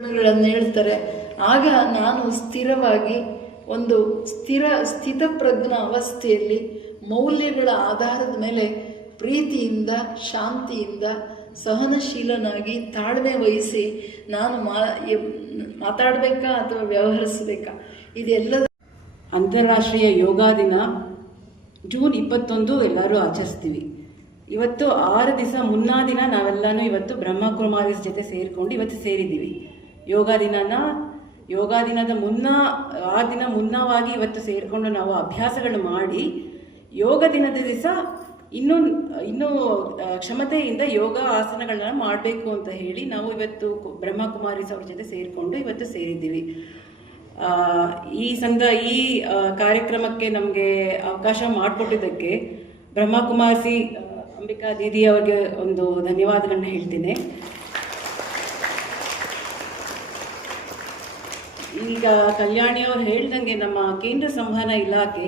ಗಳನ್ನು ಹೇಳ್ತಾರೆ. ಆಗ ನಾನು ಸ್ಥಿರವಾಗಿ ಒಂದು ಸ್ಥಿತಪ್ರಜ್ಞ ಅವಸ್ಥೆಯಲ್ಲಿ ಮೌಲ್ಯಗಳ ಆಧಾರದ ಮೇಲೆ ಪ್ರೀತಿಯಿಂದ, ಶಾಂತಿಯಿಂದ, ಸಹನಶೀಲನಾಗಿ, ತಾಳ್ಮೆ ವಹಿಸಿ ನಾನು ಮಾತಾಡಬೇಕಾ ಅಥವಾ ವ್ಯವಹರಿಸಬೇಕಾ, ಇದೆಲ್ಲದ. ಅಂತಾರಾಷ್ಟ್ರೀಯ ಯೋಗ ದಿನ ಜೂನ್ 21 ಎಲ್ಲರೂ ಆಚರಿಸ್ತೀವಿ. ಇವತ್ತು 6 ದಿವಸ ಮುನ್ನಾ ದಿನ ನಾವೆಲ್ಲನೂ ಇವತ್ತು ಬ್ರಹ್ಮಕುಮಾರೀಸ್ ಜೊತೆ ಸೇರಿಕೊಂಡು ಇವತ್ತು ಸೇರಿದ್ದೀವಿ. ಯೋಗ ದಿನದ ಮುನ್ನ 6 ದಿನ ಮುನ್ನವಾಗಿ ಇವತ್ತು ಸೇರಿಕೊಂಡು ನಾವು ಅಭ್ಯಾಸಗಳು ಮಾಡಿ ಯೋಗ ದಿನದ ದಿವಸ ಇನ್ನೂ ಕ್ಷಮತೆಯಿಂದ ಯೋಗ ಆಸನಗಳನ್ನ ಮಾಡಬೇಕು ಅಂತ ಹೇಳಿ ನಾವು ಇವತ್ತು ಬ್ರಹ್ಮಕುಮಾರೀಸ್ ಅವ್ರ ಜೊತೆ ಸೇರಿಕೊಂಡು ಇವತ್ತು ಸೇರಿದ್ದೀವಿ. ಈ ಕಾರ್ಯಕ್ರಮಕ್ಕೆ ನಮಗೆ ಅವಕಾಶ ಮಾಡಿಕೊಟ್ಟಿದ್ದಕ್ಕೆ ಬ್ರಹ್ಮಕುಮಾರಿ ಅಂಬಿಕಾ ದೀದಿ ಅವ್ರಿಗೆ ಒಂದು ಧನ್ಯವಾದಗಳನ್ನ ಹೇಳ್ತೀನಿ. ಈಗ ಕಲ್ಯಾಣಿ ಅವ್ರು ಹೇಳ್ದಂಗೆ ನಮ್ಮ ಕೇಂದ್ರ ಸಂವಹನ ಇಲಾಖೆ